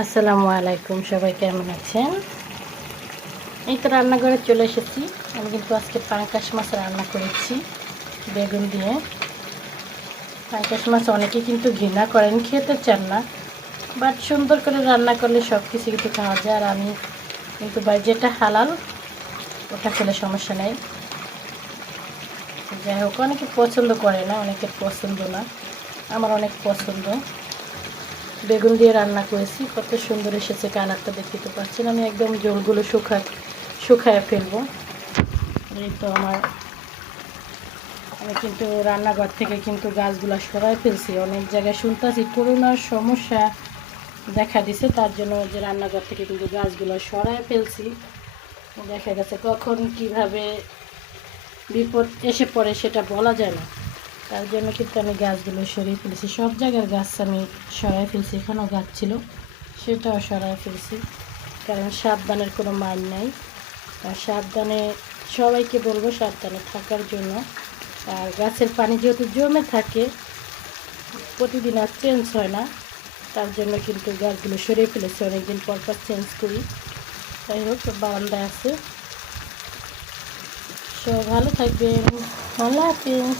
আসসালামু আলাইকুম, সবাই কেমন আছেন? এই তো রান্নাঘরে চলে এসেছি। আমি কিন্তু আজকে পাঙ্গাস মাছ রান্না করেছি বেগুন দিয়ে। পাঙ্গাস মাছ অনেকেই কিন্তু ঘৃণা করেন, খেতে চান না, বাট সুন্দর করে রান্না করলে সব কিছু কিন্তু খাওয়া যায়। আর আমি কিন্তু যেটা হালাল ওটা খেলে সমস্যা নেই। যাই হোক, অনেকে পছন্দ করে না, অনেকের পছন্দ না, আমার অনেক পছন্দ। বেগুন দিয়ে রান্না করেছি, কত সুন্দর এসেছে কালারটা, দেখতে তো পাচ্ছেন। আমি একদম জলগুলো শুকায় ফেলবো। এই তো আমি কিন্তু রান্নাঘর থেকে কিন্তু গাছগুলো সরাই ফেলছি। অনেক জায়গায় শুনতেছি করোনার সমস্যা দেখা দিছে, তার জন্য যে রান্নাঘর থেকে কিন্তু গাছগুলো সরাই ফেলছি। দেখা গেছে কখন কিভাবে বিপদ এসে পড়ে সেটা বলা যায় না, তার জন্য কিন্তু আমি গাছগুলো সরিয়ে ফেলছি। সব জায়গার গাছ আমি সরাই ফেলছি, এখানেও গাছ ছিল সেটাও সরাই ফেলছি, কারণ সাবধানের কোনো মান নাই। আর সাবধানে সবাইকে বলবো সাবধানে থাকার জন্য। আর গাছের পানি যেহেতু জমে থাকে, প্রতিদিন আর চেঞ্জ হয় না, তার জন্য কিন্তু গাছগুলো সরিয়ে ফেলেছি, অনেকদিন পর পর চেঞ্জ করি। যাই হোক, বারান্দায় আছে। সবাই ভালো থাকবেন, আল্লাহ হাফিজ।